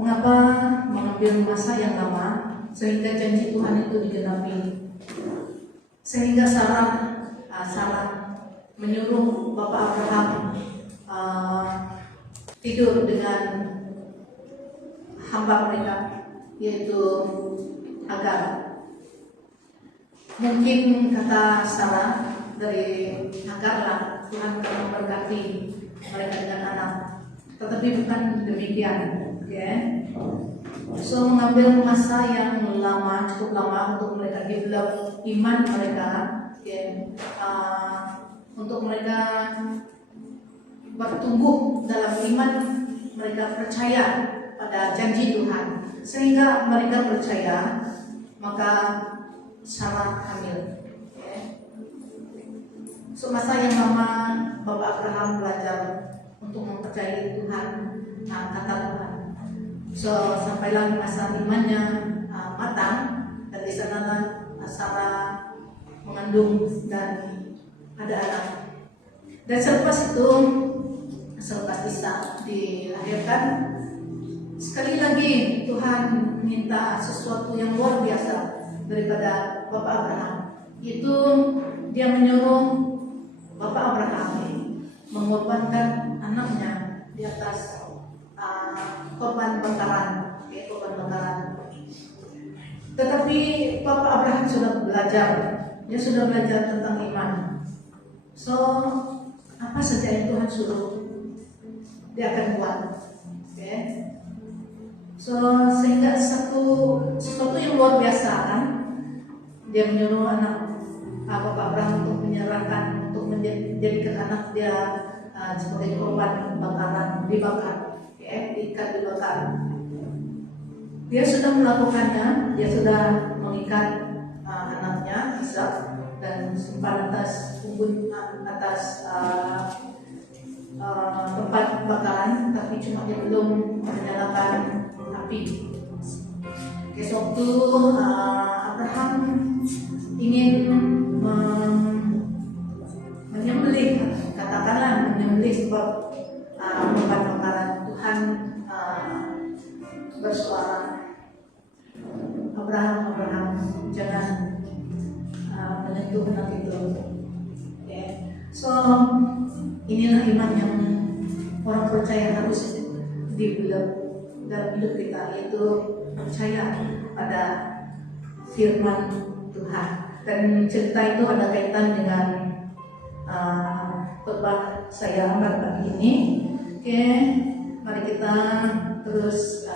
Mengapa mengambil masa yang lama sehingga janji Tuhan itu digenapi? Sehingga Sarah menyuruh Bapak Abraham tidur dengan hamba mereka, yaitu Hagar. Mungkin kata Sarah, dari Hagar lah Tuhan akan memberkati mereka dengan anak. Tetapi bukan demikian, okay? So mengambil masa yang lama, cukup lama untuk mereka develop iman mereka, okay? Untuk mereka bertumbuh dalam iman, mereka percaya pada janji Tuhan, sehingga mereka percaya, maka Sarah hamil. Okay? So masa yang lama Bapak Abraham belajar untuk mempercayai Tuhan, kata Tuhan. So sampailah masa imannya matang, dan di sanalah Sarah mengandung dan ada anak. Dan selepas itu, selepas Isa dilahirkan, sekali lagi Tuhan minta sesuatu yang luar biasa daripada Bapak Abraham. Itu Dia menyuruh Bapak Abraham mengorbankan anaknya di atas korban bakaran, Tetapi Bapak Abraham sudah belajar, dia sudah belajar tentang iman. So apa saja yang Tuhan suruh, dia akan buat. Okay? So sehingga sesuatu yang luar biasa kan, dia menyuruh anak Bapak Abraham untuk menyerahkan, untuk menjadikan anak dia sebagai korban bakaran, dibakar, diikat dibakar. Dia sudah melakukannya, dia sudah mengikat anaknya Ishak dan simpan atas atas tempat bakaran, tapi cuma dia belum menyalakan api. Esok itu Abraham ingin menyembelih, katakanlah menyembelih sebab tempat bakaran. Tuhan bersuara, Abraham, jangan menyentuh anak itu. Okay. So inilah iman yang orang percaya harus develop dalam hidup kita, yaitu percaya pada firman Tuhan. Dan cerita itu ada kaitan dengan khotbah saya pada pagi ini. Oke, mari kita terus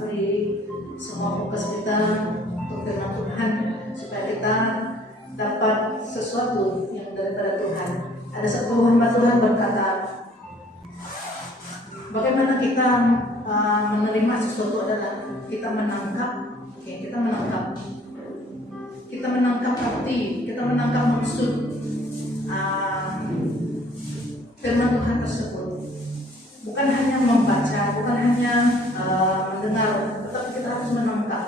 beri semua fokus kita untuk firman Tuhan, supaya kita dapat sesuatu yang daripada Tuhan. Ada sebuah hamba Tuhan berkata, bagaimana kita menerima sesuatu adalah kita menangkap, kita menangkap arti, kita menangkap maksud firman Tuhan tersebut. Bukan hanya membaca, bukan hanya mendengar, tetapi kita harus menangkap.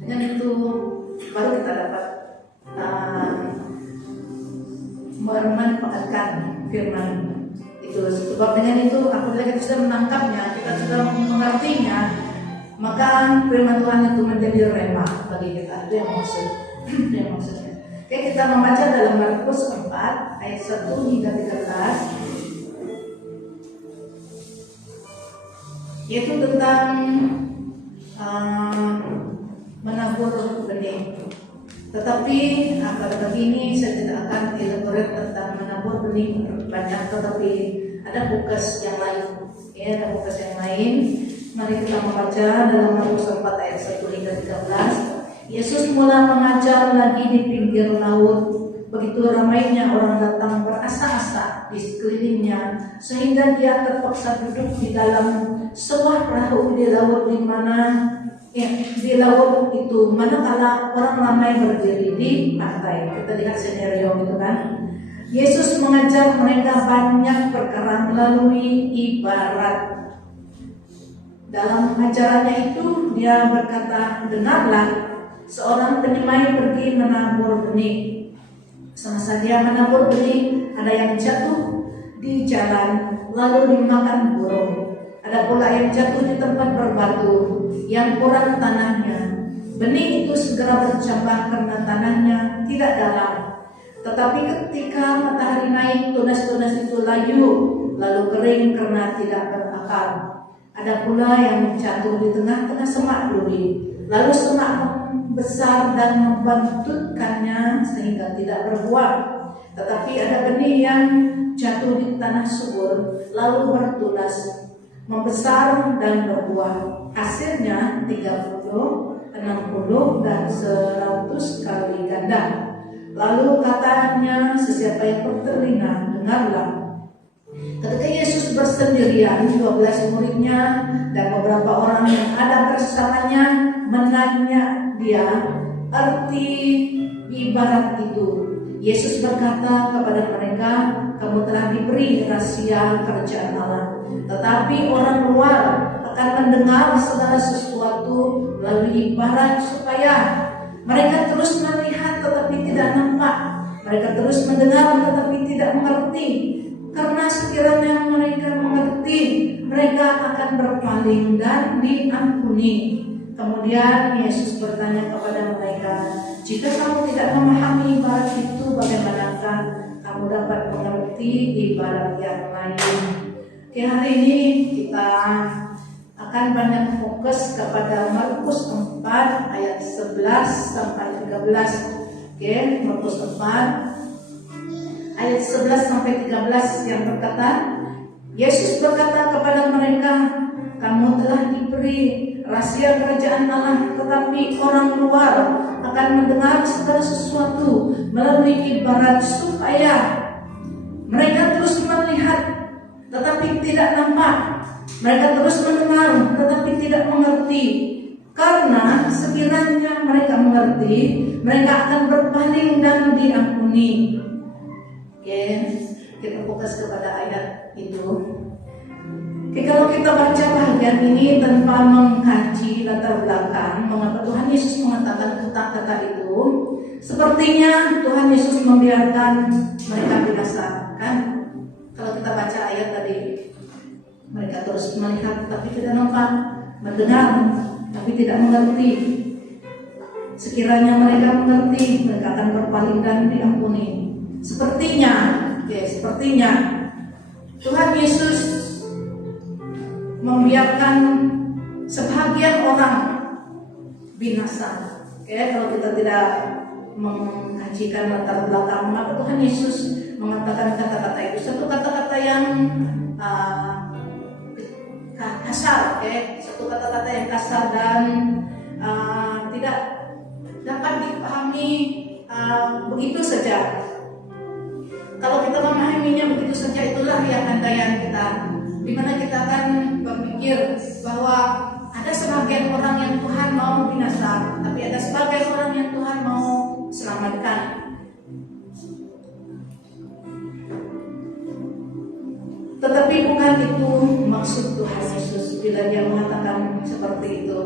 Dengan itu baru kita dapat memanfaatkan firman itu. Sebab dengan itu, apabila kita sudah menangkapnya, kita sudah mengertinya, maka firman Tuhan itu menjadi rema bagi kita. Itu yang maksudnya. Oke, kita membaca dalam Markus 4 ayat 1 hingga 13, yaitu tentang menabur benih. Tetapi pada pagi ini saya tidak akan elaborate tentang menabur benih banyak, tetapi ada fokus yang lain. Mari kita membaca dalam Markus 4 ayat 1 hingga 13. Yesus mula mengajar lagi di pinggir laut. Begitu ramainya orang datang berasa-asa di sekelilingnya, sehingga dia terpaksa duduk di dalam sebuah perahu di laut di laut itu, manakala orang ramai berdiri di pantai. Kita lihat skenario itu kan. Yesus mengajar mereka banyak perkara melalui ibarat. Dalam ajarannya itu dia berkata, dengarlah, seorang penyemai pergi menabur benih. Semasa dia menabur benih, ada yang jatuh di jalan lalu dimakan burung. Ada Ada pula yang jatuh di tempat berbatu, yang kurang tanahnya. Benih itu segera bercambah karena tanahnya tidak dalam. Tetapi ketika matahari naik, tunas-tunas itu layu, lalu kering karena tidak berakar. Ada pula yang jatuh di tengah-tengah semak duri, lalu semak besar dan membantutkannya sehingga tidak berbuah. Tetapi ada benih yang jatuh di tanah subur, lalu bertunas, membesar dan berbuah. Hasilnya 30, 60 dan 100 kali ganda. Lalu katanya, sesiapa yang bertelinga, dengarlah. Ketika Yesus bersendirian, 12 muridnya dan beberapa orang yang ada bersamanya menanya dia arti ibarat itu. Yesus berkata kepada mereka, kamu telah diberi rahasia kerajaan Allah, tetapi orang luar akan mendengar segala sesuatu melalui ibarat, supaya mereka terus melihat tetapi tidak nampak, mereka terus mendengar tetapi tidak mengerti. Karena sekiranya mereka mengerti, mereka akan berpaling dan diampuni. Kemudian Yesus bertanya kepada mereka, jika kamu tidak memahami ibarat itu, bagaimanakah kamu dapat mengerti ibarat yang lain? Oke, hari ini kita akan banyak fokus kepada Markus 4 ayat 11 sampai 13. Oke, Markus 4 ayat 11 sampai 13 yang berkata, Yesus berkata kepada mereka, kamu telah diberi rahasia kerajaan Allah, tetapi orang luar akan mendengar segala sesuatu melalui ibarat, supaya mereka terus melihat tetapi tidak nampak, mereka terus mendengar tetapi tidak mengerti. Karena sekiranya mereka mengerti, mereka akan berpaling dan diampuni. Oke, kita fokus kepada ayat itu. Oke, kalau kita baca bagian ini tanpa mengkaji latar belakang mengapa Tuhan Yesus mengatakan kata-kata itu, sepertinya Tuhan Yesus membiarkan mereka binasa, kan? Kalau kita baca ayat tadi, mereka terus melihat tapi tidak nampak, mendengar tapi tidak mengerti. Sekiranya mereka mengerti, mereka akan berpaling dan diampuni. Sepertinya Tuhan Yesus membiarkan sebagian orang binasa. Oke, kalau kita tidak mengkajikan latar belakang mengapa Tuhan Yesus mengatakan kata-kata itu, satu kata-kata yang kasar, satu kata-kata yang kasar dan tidak dapat dipahami begitu saja. Kalau kita memahaminya begitu saja, itulah yang andaian kita, di mana kita akan berpikir bahwa ada sebagian orang yang Tuhan mau binasa, tapi ada sebagian orang yang Tuhan mau selamatkan. Tetapi bukan itu maksud Tuhan Yesus bila Dia mengatakan seperti itu.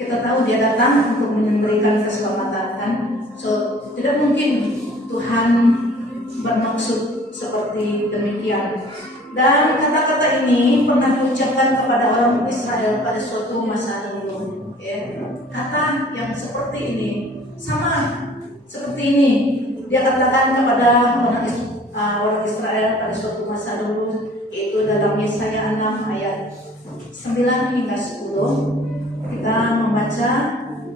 Kita tahu Dia datang untuk memberikan keselamatan, kan? So, tidak mungkin Tuhan bermaksud seperti demikian. Dan kata-kata ini pernah diucapkan kepada orang Israel pada suatu masa dulu. Kata yang seperti ini, sama seperti ini, Dia katakan kepada orang Israel pada suatu masa dulu, yaitu dalam Yesaya 6 ayat 9 hingga 10. Kita membaca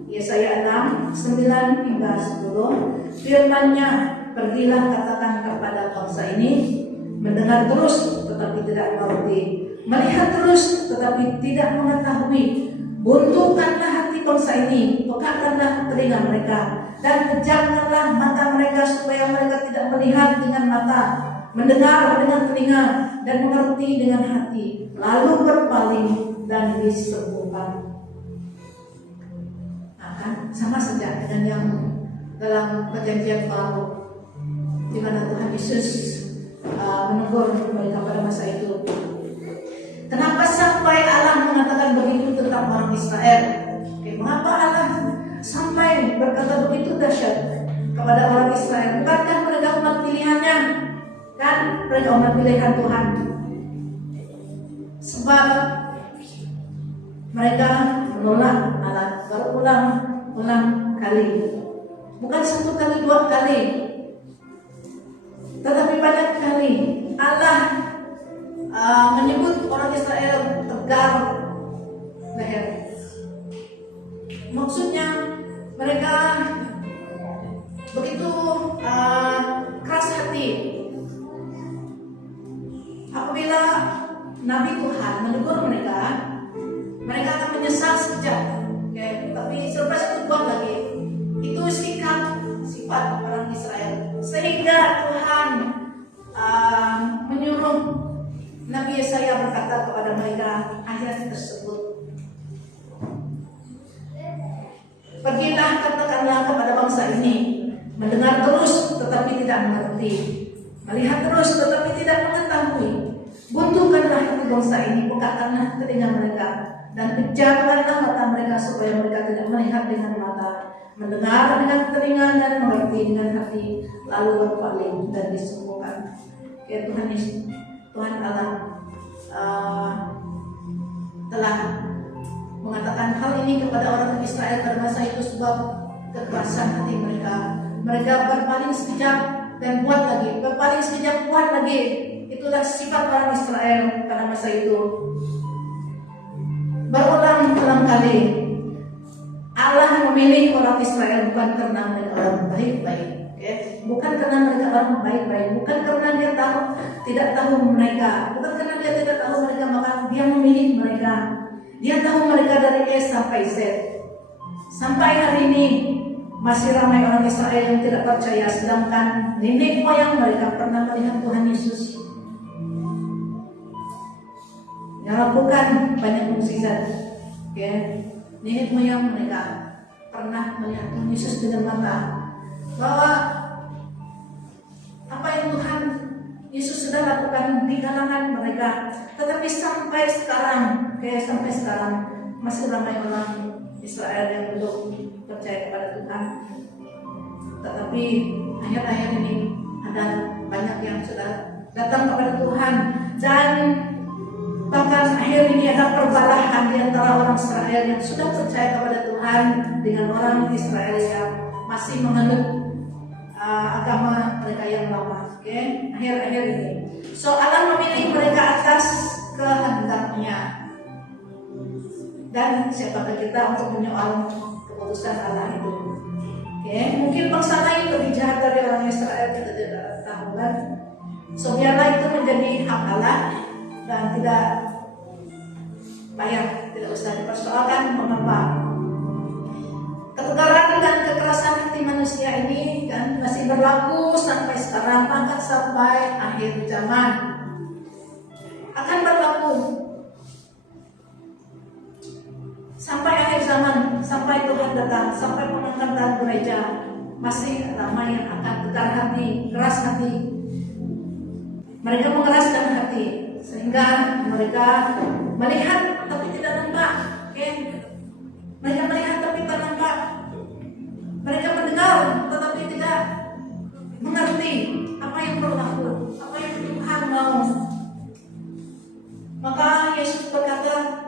Yesaya 6, 9 hingga 10. Firman-Nya, pergilah katakan kepada bangsa ini, mendengar terus tetapi tidak mengerti, melihat terus tetapi tidak mengetahui. Buntukanlah hati bangsa ini, pekakkanlah telinga mereka, dan pejamkanlah mata mereka, supaya mereka tidak melihat dengan mata, mendengar dengan telinga, dan mengerti dengan hati, lalu berpaling dan disembuhkan. Sama saja dengan yang dalam perjanjian baru, di mana Tuhan Yesus menegur mereka pada masa itu. Kenapa sampai Allah mengatakan begitu tentang orang Israel? Mengapa Allah sampai berkata begitu dahsyat kepada orang Israel? Bukankah mereka umat pilihannya? Kan mereka umat pilihan Tuhan. Sebab mereka menolak Allah berulang-ulang kali. Bukan satu kali, dua kali, tetapi banyak kali Allah menyebut orang Israel tegar leher. Maksudnya mereka begitu keras hati. Apabila Nabi Tuhan menegur mereka, mereka akan menyesal sekejap. Tapi selepas itu buat lagi. Itu sifat orang Israel. Sehingga Tuhan menyuruh Nabi Yesaya berkata kepada mereka ayat tersebut. Pergilah, katakanlah kepada bangsa ini, mendengar terus tetapi tidak mengerti, melihat terus tetapi tidak mengetahui. Buntukanlah hati bangsa ini, bukakanlah telinga mereka, dan pejamkanlah mata mereka supaya mereka tidak melihat dengan mata, mendengar dengan telinga, dan mengerti dengan hati, lalu berpaling dan disembuhkan. Ya Tuhan Yesus, Tuhan Allah telah mengatakan hal ini kepada orang Israel pada masa itu sebab kekerasan hati mereka. Mereka berpaling sekejap dan buat lagi, berpaling sekejap buat lagi. Itulah sifat orang Israel pada masa itu. Berulang-ulang kali Allah memilih orang Israel bukan karena mereka orang baik-baik, bukan karena mereka orang baik-baik, bukan karena dia tidak tahu mereka, bukan karena dia tidak tahu mereka, maka dia memilih mereka. Dia tahu mereka dari A sampai Z. Sampai hari ini masih ramai orang Israel yang tidak percaya, sedangkan nenek moyang mereka pernah melihat Tuhan Yesus yang lakukan banyak mukjizat. Nenek moyang mereka pernah melihat Tuhan Yesus dengan mata, bahwa apa yang Tuhan Yesus sudah lakukan di kalangan mereka. Tetapi sampai sekarang masih ramai orang Israel yang belum percaya kepada Tuhan. Tetapi akhir-akhir ini ada banyak yang sudah datang kepada Tuhan, dan bahkan akhir ini ada perbalahan di antara orang Israel yang sudah percaya kepada Tuhan dengan orang Israel yang masih menganut agama mereka yang lama. Akhir-akhir ini, so Allah memilih mereka atas kehendaknya. Dan siapakah kita untuk menyoal keputusan Allah itu? Mungkin bangsa lain lebih jahat dari orang Israel, kita tidak tahu kan. So biarlah itu menjadi hak Allah dan tidak tidak usah dipersoalkan mengapa ketegaran dan kekerasan hati manusia ini kan masih berlaku sampai sekarang, bahkan sampai akhir zaman akan berlaku. Sampai akhir zaman, sampai Tuhan datang, sampai pengangkatan gereja, masih ramai yang akan tegar hati, keras hati. Mereka mengeraskan hati sehingga mereka melihat tapi tidak nampak. Mereka melihat tapi tidak nampak. Mereka mendengar tetapi tidak mengerti apa yang berlaku, apa yang Tuhan mau. Maka Yesus berkata,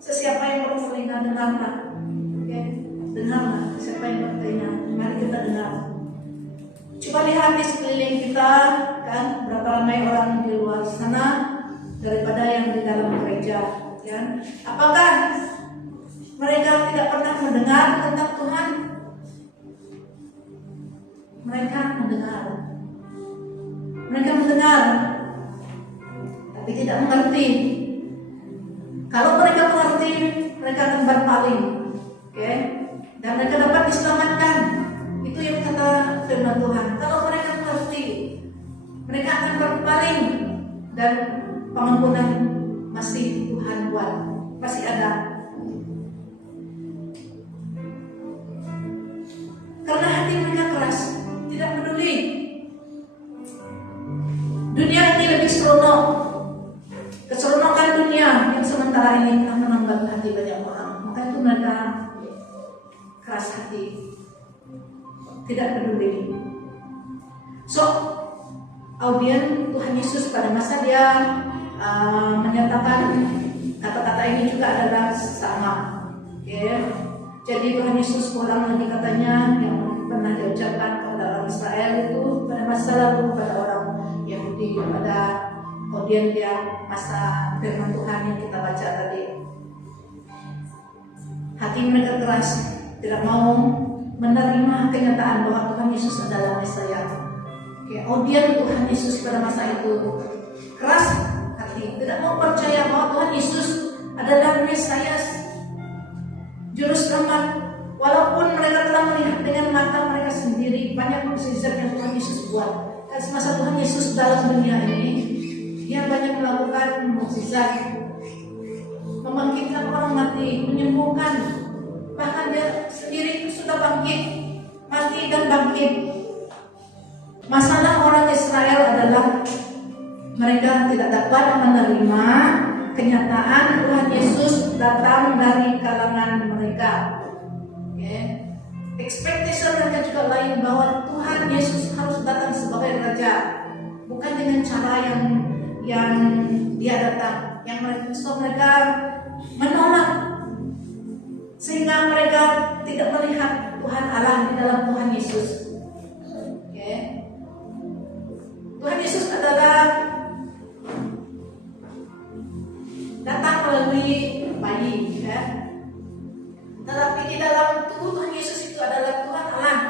sesiapa yang bertelinga dengarlah. Dengarlah, siapa yang bertelinga, mari kita dengar. Coba lihat di sekeliling kita, kan berapa ramai orang di luar sana daripada yang di dalam gereja, kan? Apakah mereka tidak pernah mendengar tentang Tuhan? Mereka mendengar, tapi tidak mengerti. Kalau mereka mengerti, mereka akan berpaling, dan mereka dapat diselamatkan. Itu yang kata firman Tuhan. Kalau mereka mengerti, mereka akan berpaling, dan pengampunan masih Tuhan buat, masih ada. Karena hati mereka keras, tidak peduli. Dunia ini lebih seronok. Keseronokan dunia yang sementara ini telah menambah hati banyak orang. Maka itu mereka keras hati, tidak peduli. So, audien Tuhan Yesus pada masa dia menyatakan Ya. Jadi Tuhan Yesus ulang lagi katanya yang pernah diucapkan kepada orang Israel itu pada masa lalu kepada orang Yahudi pada kemudian dia masa firman Tuhan yang kita baca tadi. Hati mereka keras, tidak mau menerima kenyataan bahwa Tuhan Yesus adalah Mesias. Kemudian Tuhan Yesus pada masa itu keras hati, tidak mau percaya bahwa Tuhan Yesus adalah Mesias, Juru Selamat. Walaupun mereka telah melihat dengan mata mereka sendiri banyak mukjizat yang Tuhan Yesus buat. Dan semasa Tuhan Yesus dalam dunia ini, Dia banyak melakukan mukjizat, membangkitkan orang mati, menyembuhkan. Bahkan Dia sendiri sudah bangkit, mati dan bangkit. Masalah orang Israel adalah mereka tidak dapat menerima kenyataan Tuhan Yesus datang dari kalangan mereka. Expectation mereka juga lain bahwa Tuhan Yesus harus datang sebagai Raja, bukan dengan cara yang Dia datang. Yang mereka menolak, sehingga mereka tidak melihat Tuhan Allah di dalam Tuhan Yesus. Tuhan Yesus adalah datang melalui bayi, tetapi di dalam tubuh Tuhan Yesus itu adalah Tuhan Allah.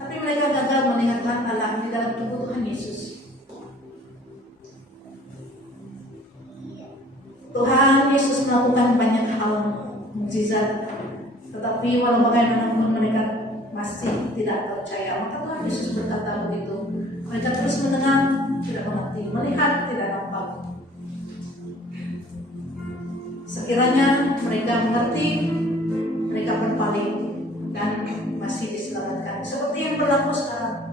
Tapi mereka gagal melihat Tuhan Allah di dalam tubuh Tuhan Yesus. Tuhan Yesus melakukan banyak hal mukjizat, tetapi walau bagaimanapun mereka masih tidak percaya. Maka Tuhan Yesus berkata begitu. Mereka terus mendengar, tidak mengerti, melihat, tidak nampak. Sekiranya mereka mengerti, mereka berpaling dan masih diselamatkan. Seperti yang berlaku sekarang.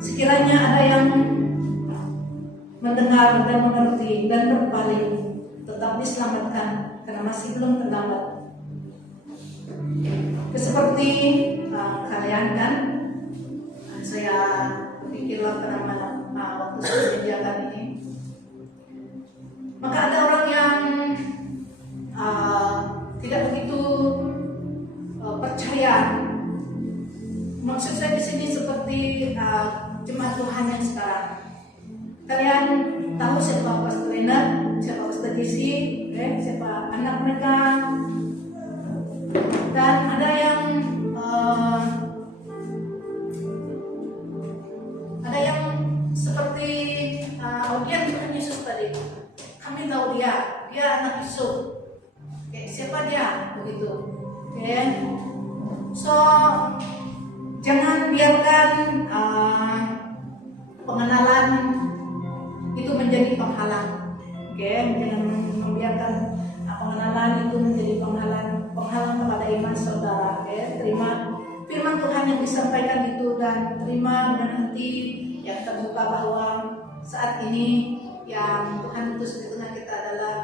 Sekiranya ada yang mendengar dan mengerti dan berpaling, tetap diselamatkan karena masih belum terlambat. Seperti kalian kan, saya pikirlah karena waktu saya menyediakan ini, maka ada orang yang tidak begitu percaya. Maksud saya di sini seperti jemaat Tuhan yang sekarang. Kalian tahu siapa Pastor Lena, siapa Pastor Jesse, siapa anak mereka, dan ada yang seperti audien Tuhan Yesus tadi. Kami tahu dia anak Yusuf. Siapa dia? Begitu. So jangan biarkan pengenalan itu menjadi penghalang. Jangan membiarkan pengenalan itu menjadi penghalang kepada iman saudara. Terima firman Tuhan yang disampaikan itu dan terima dengan hati yang terbuka bahwa saat ini yang Tuhan utus di tengah kita adalah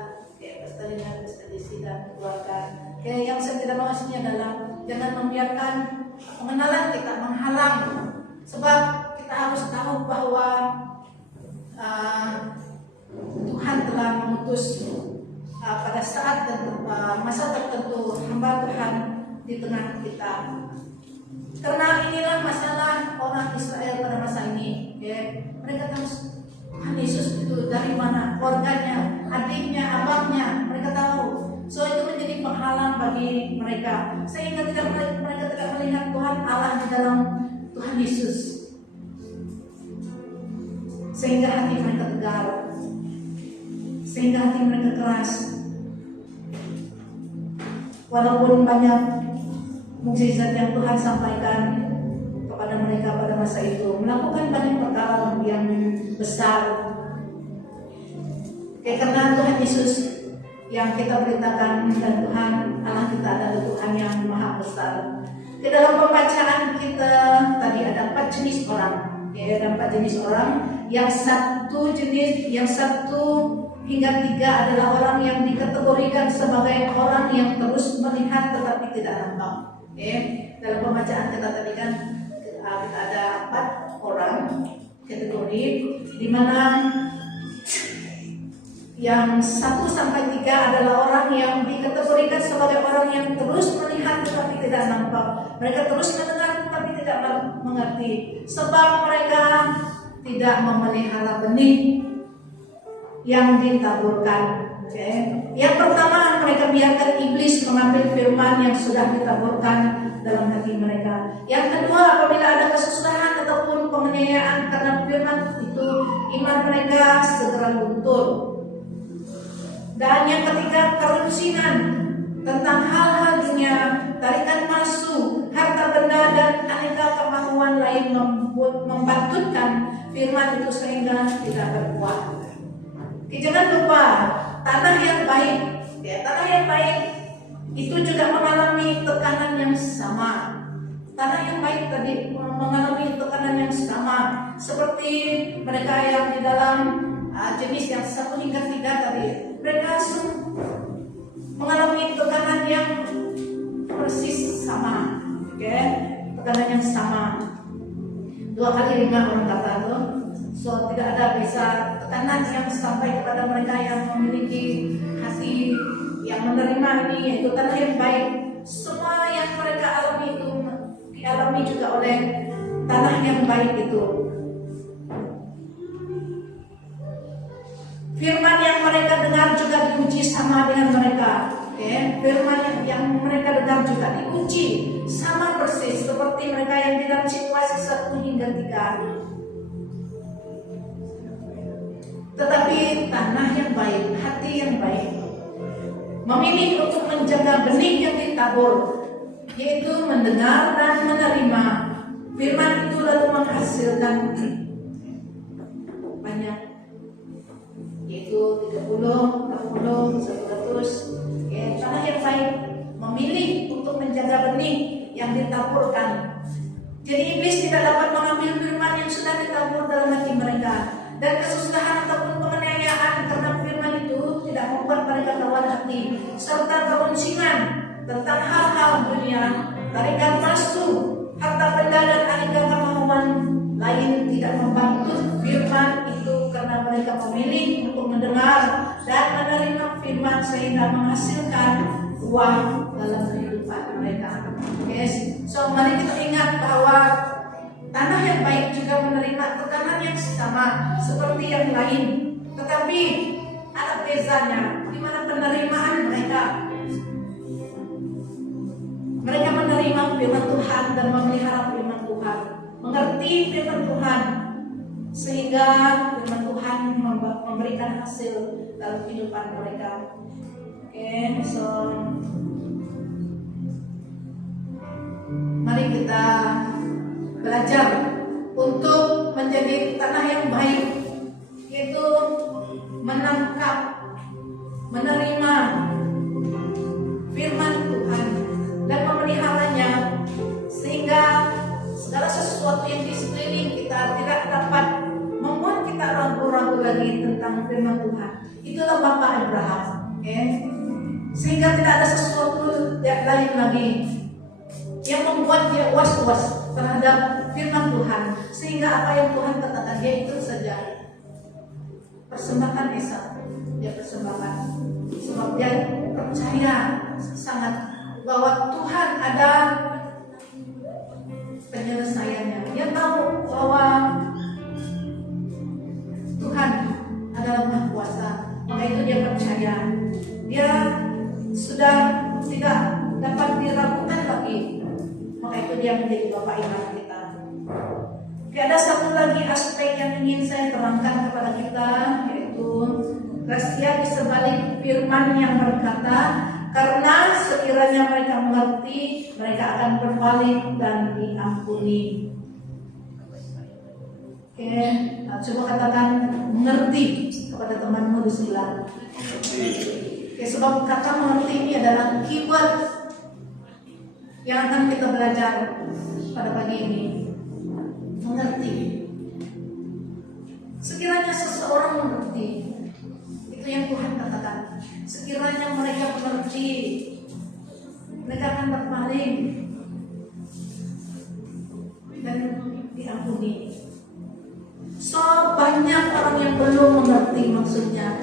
Pastor Lina, Pastor Desi dan keluarga. Yang saya tidak mau sini adalah jangan membiarkan pengenalan kita menghalang, sebab kita harus tahu bahwa Tuhan telah mengutus pada saat masa tertentu hamba Tuhan di tengah kita. Karena inilah masalah orang Israel pada masa ini. Mereka tahu Tuhan Yesus itu dari mana, keluarganya, adiknya, abangnya, mereka tahu. So itu menjadi penghalang bagi mereka, sehingga mereka tidak melihat Tuhan Allah di dalam Tuhan Yesus, sehingga hati mereka tegar, sehingga hati mereka keras. Walaupun banyak mukjizat yang Tuhan sampaikan kepada mereka pada masa itu, melakukan banyak perkara yang besar. Karena Tuhan Yesus yang kita beritakan dan Tuhan Allah kita adalah Tuhan yang maha besar. Di dalam pembacaan kita tadi ada 4 jenis orang. Ada 4 jenis orang. Yang satu hingga 3 adalah orang yang dikategorikan sebagai orang yang terus melihat tetapi tidak nampak. Dalam pembacaan kita tadi kan kita ada 4 orang kategori, di mana Yang 1 sampai 3 adalah orang yang dikategorikan sebagai orang yang terus melihat tetapi tidak nampak. Mereka terus mendengar tetapi tidak mengerti. Sebab mereka tidak memelihara benih yang ditaburkan. Yang pertama, mereka biarkan iblis mengambil firman yang sudah ditaburkan dalam hati mereka. Yang kedua, apabila ada kesusahan ataupun penganiayaan karena firman itu, iman mereka segera luntur. Dan yang ketiga, kerusinan tentang hal-hal dunia, tarikan nafsu, harta benda dan aneka kemauan lain membangkitkan firman itu sehingga tidak berbuah. Jangan lupa tanah yang baik, tanah yang baik itu juga mengalami tekanan yang sama. Tanah yang baik tadi mengalami tekanan yang sama seperti mereka yang di dalam jenis yang 1 hingga 3 tadi. Mereka mengalami tekanan yang persis sama, tekanan yang sama. 2 kali 5 orang kata tuh. So tidak ada bisa tekanan yang sampai kepada mereka yang memiliki hati yang menerima ini, yaitu tanah yang baik. Semua yang mereka alami itu dialami juga oleh tanah yang baik itu. Firman yang mereka dengar juga diuji sama dengan mereka. Firman yang mereka dengar juga diuji sama persis seperti mereka yang di dalam situasi 1 hingga 3. Tetapi tanah yang baik, hati yang baik, memilih untuk menjaga benih yang ditabur, yaitu mendengar dan menerima firman itu lalu menghasilkan banyak, yaitu 30, 60, 100. Tanah yang baik memilih untuk menjaga benih yang ditaburkan. Jadi iblis tidak dapat mengambil firman yang sudah ditabur dalam hati mereka. Dan kesusahan ataupun penganiayaan karena firman itu tidak membuat mereka tawar hati, serta keuncingan tentang hal-hal dunia, tarikan nafsu, harta benda dan aneka kemauan lain tidak membantu firman itu karena mereka memilih untuk mendengar dan menerima firman sehingga menghasilkan buah dalam kehidupan mereka. So mari kita ingat bahwa tanah yang baik juga menerima tekanan yang sama seperti yang lain, tetapi ada bezanya di mana penerimaan mereka. Mereka menerima firman Tuhan dan memelihara firman Tuhan, mengerti firman Tuhan, sehingga firman Tuhan memberikan hasil dalam kehidupan mereka. So mari kita belajar untuk menjadi tanah yang baik, yaitu menangkap, menerima firman Tuhan dan memeliharanya, sehingga segala sesuatu yang di sekeliling kita tidak dapat membuat kita ragu-ragu lagi tentang firman Tuhan. Itulah Bapak Abraham, sehingga tidak ada sesuatu yang lain lagi yang membuat dia was-was terhadap firman Tuhan, sehingga apa yang Tuhan katakan dia itu saja persembahkan Esa, dia persembahkan sebab dia percaya sangat bahwa Tuhan ada penyelesaiannya. Dia tahu bahwa Tuhan adalah Maha Kuasa, maka itu dia percaya. Dia sudah tidak dapat diragukan lagi, maka itu dia menjadi Bapak iman kita. Ada satu lagi aspek yang ingin saya terangkan kepada kita, yaitu rahasia di sebalik firman yang berkata, karena sekiranya mereka mengerti, mereka akan berbalik dan diampuni. Coba katakan mengerti kepada temanmu di sebelah. Sebab kata mengerti ini adalah keyword yang akan kita belajar pada pagi ini. Mengerti. Sekiranya seseorang mengerti, itu yang Tuhan katakan. Sekiranya mereka mengerti, mereka akan berpaling dan diampuni. So banyak orang yang belum mengerti maksudnya.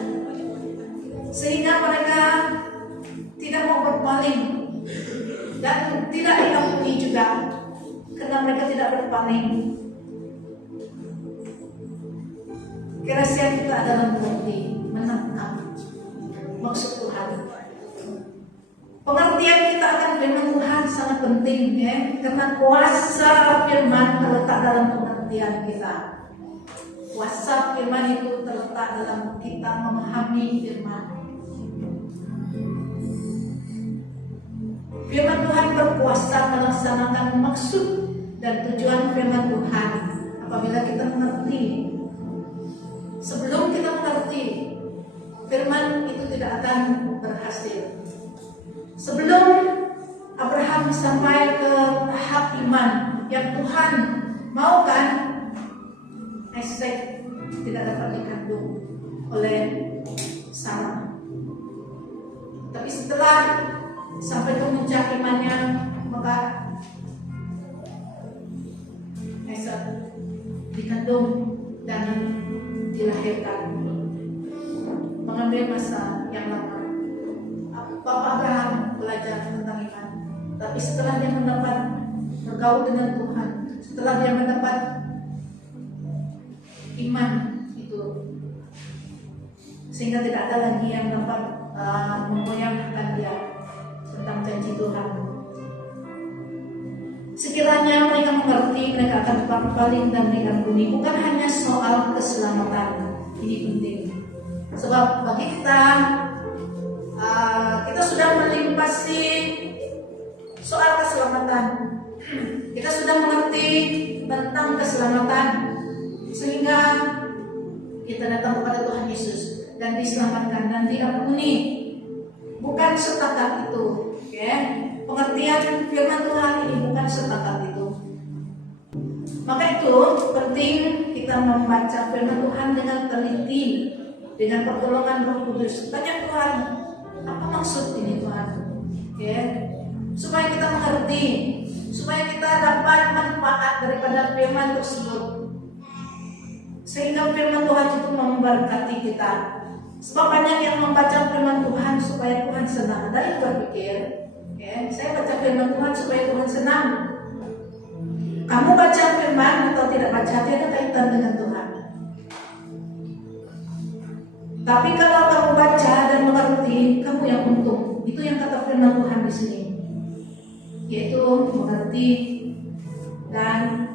maksud Tuhan. Pengertian kita akan firman Tuhan sangat penting, ya, karena kuasa firman terletak dalam pengertian kita. Kuasa firman itu terletak dalam kita memahami firman. Firman Tuhan berkuasa melaksanakan maksud dan tujuan firman Tuhan apabila kita mengerti. Sebelum kita mengerti, firman itu tidak akan berhasil. Sebelum Abraham sampai ke tahap iman yang Tuhan maukan, Ishak tidak dapat dikandung oleh Sarah. Tapi setelah sampai ke puncak imannya, maka Ishak dikandung dan dilahirkan, mengambil masa yang lama. Bapak Abraham belajar tentang iman, tapi setelah dia mendapat bergaul dengan Tuhan, setelah dia mendapat iman itu, sehingga tidak ada lagi yang dapat memgoyahkan dia tentang janji Tuhan. Sekiranya mereka mengerti, mereka akan berpaling dan diampuni. Bukan hanya soal keselamatan, ini penting. Sebab bagi kita sudah melimpasi soal keselamatan. Kita sudah mengerti tentang keselamatan, sehingga kita datang kepada Tuhan Yesus dan diselamatkan dan diampuni. Bukan setakat itu, ya. Pengertian firman Tuhan ini bukan setakat itu. Maka itu penting kita membaca firman Tuhan dengan teliti, dengan pertolongan Roh Kudus. Tanya Tuhan, apa maksud ini Tuhan? Ya, supaya kita mengerti, supaya kita dapat manfaat daripada firman tersebut, sehingga firman Tuhan itu memberkati kita. Sebab banyak yang membaca firman Tuhan supaya Tuhan senang. Ada yang berpikir, ya, saya baca firman Tuhan supaya Tuhan senang. Kamu baca firman atau tidak baca, tidak ada kaitan dengan Tuhan. Tapi kalau kamu baca dan mengerti, kamu yang untung. Itu yang kata firman Tuhan di sini, yaitu mengerti dan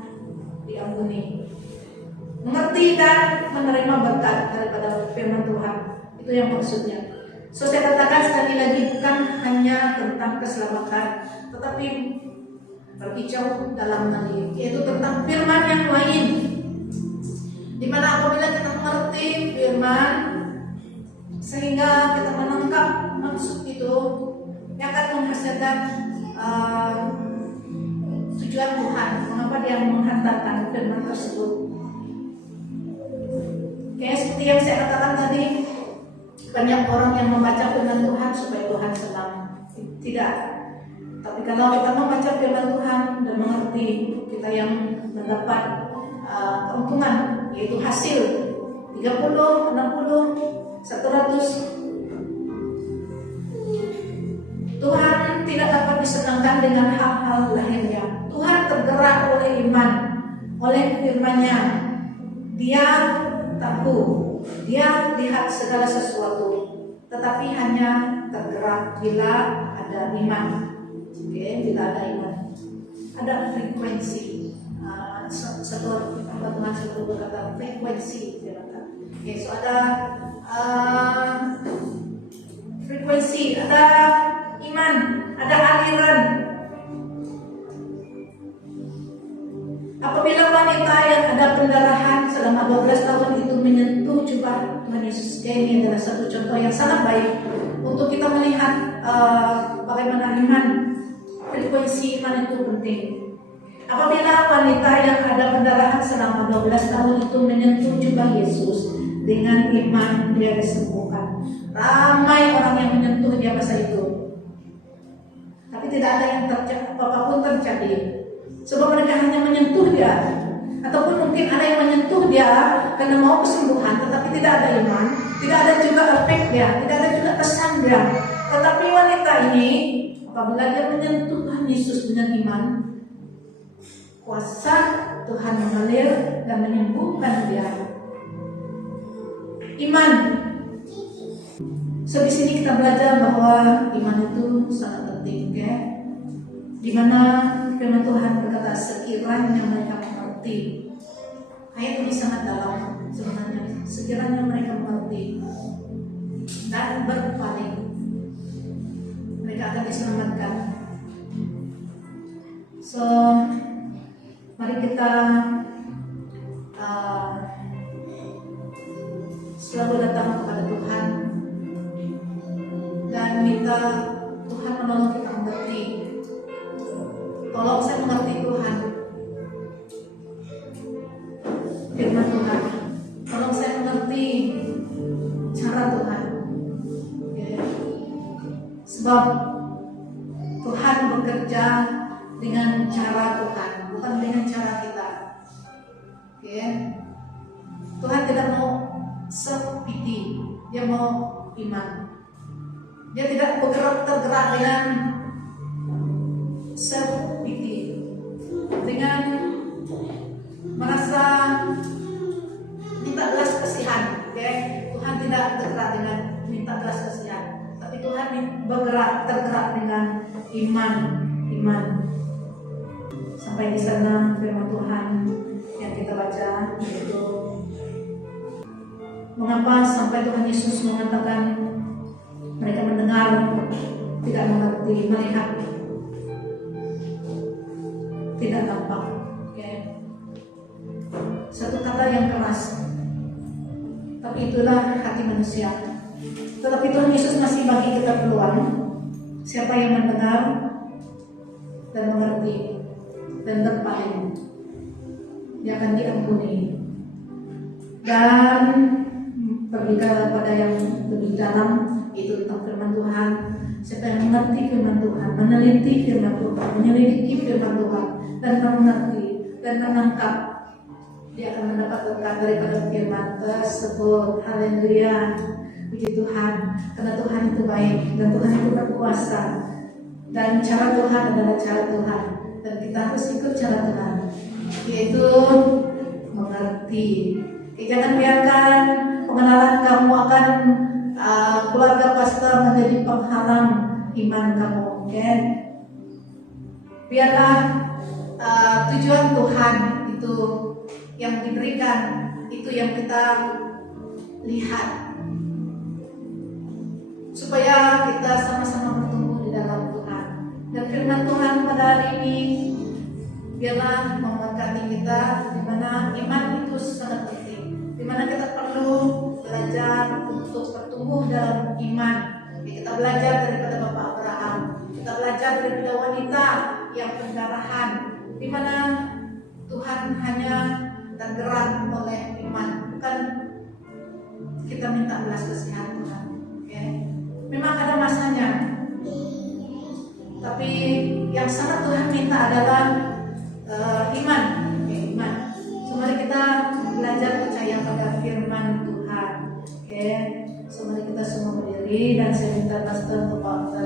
diampuni. Mengerti dan menerima berkat daripada firman Tuhan. Itu yang maksudnya. So saya katakan sekali lagi, bukan hanya tentang keselamatan, tetapi pergi jauh dalam lagi, yaitu tentang firman yang lain. Dimana apabila kita mengerti firman, sehingga kita menangkap maksud itu, yang akan menghasilkan tujuan Tuhan, mengapa dia menghantarkan firman tersebut. Kayak seperti yang saya katakan tadi, banyak orang yang membaca firman Tuhan supaya Tuhan senang. Tidak. Tapi kalau kita membaca firman Tuhan dan mengerti, kita yang mendapat keuntungan, yaitu hasil 30, 60, 100. Tuhan tidak dapat disenangkan dengan hal-hal lahirnya. Tuhan tergerak oleh iman, oleh firman-Nya. Dia tahu, dia lihat segala sesuatu, tetapi hanya tergerak bila ada iman. Bila ada iman, ada frekuensi. Satu Tuhan selalu berkata frekuensi, dia kata. So ada frekuensi, ada iman, ada aliran. Apabila wanita yang ada pendarahan selama 12 tahun itu menyentuh jubah Tuhan Yesus, ini adalah satu contoh yang sangat baik untuk kita melihat bagaimana iman, frekuensi iman itu penting. Apabila wanita yang ada pendarahan selama 12 tahun itu menyentuh jubah Yesus, dengan iman dia disembuhkan. Ramai orang yang menyentuh dia masa itu, tapi tidak ada yang terjadi, apapun terjadi. Sebab mereka hanya menyentuh dia, ataupun mungkin ada yang menyentuh dia karena mau kesembuhan, tetapi tidak ada iman, tidak ada juga efek dia, tidak ada juga kesan dia. Tetapi wanita ini, apabila dia menyentuh Tuhan Yesus dengan iman, kuasa Tuhan mengalir dan menyembuhkan dia. Iman. So di sini kita belajar bahwa iman itu sangat penting, oke? Dimana firman Tuhan berkata sekiranya mereka mengerti. Ayat ini sangat dalam sebenarnya. Sekiranya mereka mengerti dan berpaling, mereka akan diselamatkan. So mari kita selalu datang kepada Tuhan dan minta Tuhan menolong kita mengerti. Tolong saya mengerti Tuhan, firman Tuhan. Tolong saya mengerti cara Tuhan. Okay. Sebab Tuhan bekerja dengan cara Tuhan, bukan dengan cara kita. Okay. Tuhan tidak mau self-pity, dia mau iman. Dia tidak tergerak dengan self-pity, dengan merasa minta belas kasihan. Okay? Tuhan tidak tergerak dengan minta belas kasihan, tapi Tuhan tergerak dengan iman. Sampai di sana firman Tuhan yang kita baca, yaitu mengapa sampai Tuhan Yesus mengatakan mereka mendengar tidak mengerti, melihat tidak tampak. Okay. Satu kata yang keras, tapi itulah hati manusia. Tetapi Tuhan Yesus masih bagi kita peluang. Siapa yang mendengar dan mengerti dan berpaling, dia akan diampuni dan pergi kepada yang lebih dalam, itu tentang firman Tuhan. Siapa yang mengerti firman Tuhan, meneliti firman Tuhan, menyelidiki firman Tuhan, dan mengerti dan menangkap, dia akan mendapat berkat daripada firman tersebut. Haleluya, puji Tuhan. Karena Tuhan itu baik dan Tuhan itu berkuasa, dan cara Tuhan adalah cara Tuhan, dan kita harus ikut cara Tuhan, yaitu mengerti. Jangan biarkan pengenalan kamu akan keluarga pastor menjadi penghalang iman kamu, okay? Biarlah tujuan Tuhan itu yang diberikan, itu yang kita lihat, supaya kita sama-sama bertumbuh di dalam Tuhan. Dan firman Tuhan pada hari ini biarlah memberkati kita, di mana iman itu sangat penting, di mana kita perlu belajar untuk bertumbuh dalam iman. Kita belajar daripada Bapak Abraham, kita belajar daripada wanita yang pendarahan, di mana Tuhan hanya tergerak oleh iman, bukan kita minta belas kasihan Tuhan. Okay? Memang ada masanya, tapi yang sangat Tuhan minta adalah iman. Okay, iman. So, mari kita belajar percaya pada firman Tuhan. Okay. So, mari kita semua berdiri dan saya minta pastor Bapak